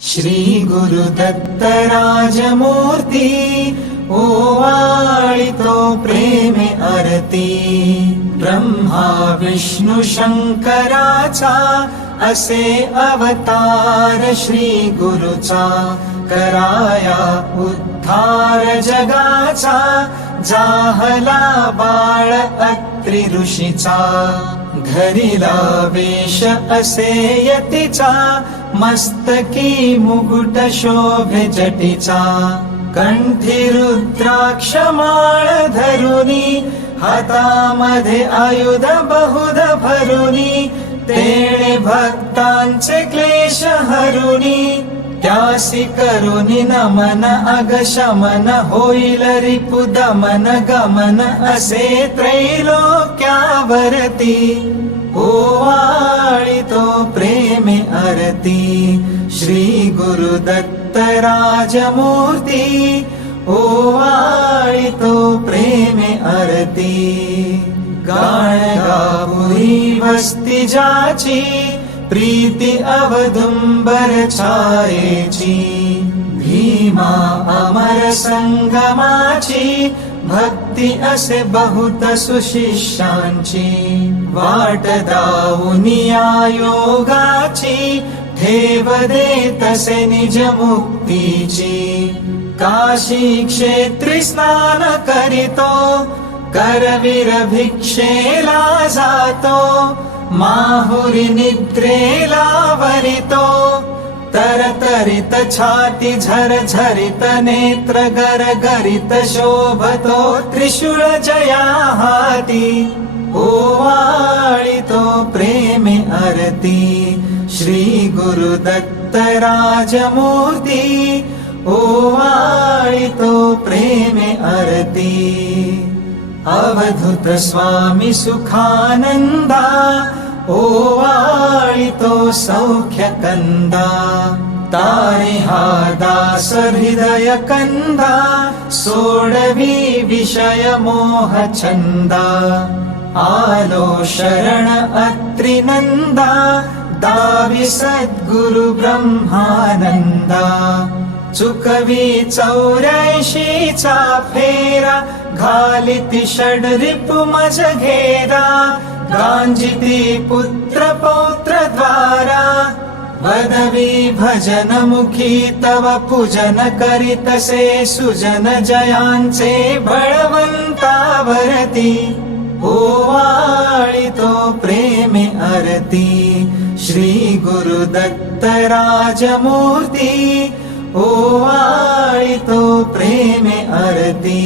श्री गुरुदत्त राजमूर्ती ओवाळितो प्रेमे आरती। ब्रह्मा विष्णु शंकराचा असे अवतार श्री गुरुचा। कराया उद्धार जगाचा जाहला बाळ अत्रि ऋषीचा। घरीला वेश असे यतीचा मस्तकी मुकुट शोभे जटीचा। कंठी रुद्राक्ष माळ धरुनी हातामध्ये आयुध बहुध भरुनी। तेणे भक्तांचे क्लेश हरुनी त्यासी करुनी नमन अगशमन। होईल रिपु दमन गमन असे त्रैलोक्यावरती। ओवाळितो प्रेमे आरती श्री गुरुदत्त राजमूर्ती। ओवाळितो प्रेमे आरती। गाणगापुरी वस्ती जाची प्रीती अवदुंबर छायेची। भीमा अमर संगमाची भक्ती असे बहुत सुशिष्यांची। वाट दावुनिया योगाची ठेव दे तसे निज मुक्तीची। काशी क्षेत्री स्नान करितो करवीर भिक्षेला जातो। माहुरी निद्रेला वरितो तरतरित छाती झरझरित नेत्र गरगरित शोभतो त्रिशूळ जया हाती। ओवाळितो प्रेमे आरती श्री गुरुदत्त राजमूर्ती। ओवाळितो प्रेमे आरती। अवधूत स्वामी सुखानंदा ओवाळितो सौख्य कंदा। तारे हा दास हृदय कंदा सोडवी विषय मोह छंदा। आलो शरण अत्रि नंदा दावी सद्गुरु ब्रह्मानंदा। चुकवी 84चा फेरा घालिती षड्रिपु मज घेरा। गांजिती पुत्र पौत्र द्वारा वदवी भजन मुखी तव पूजन करीतसे सुजन जयांचे बळवंतावरती। ओवाळितो प्रेमे आरती श्री गुरुदत्त राजमूर्ती। ओवाळितो प्रेमे आरती।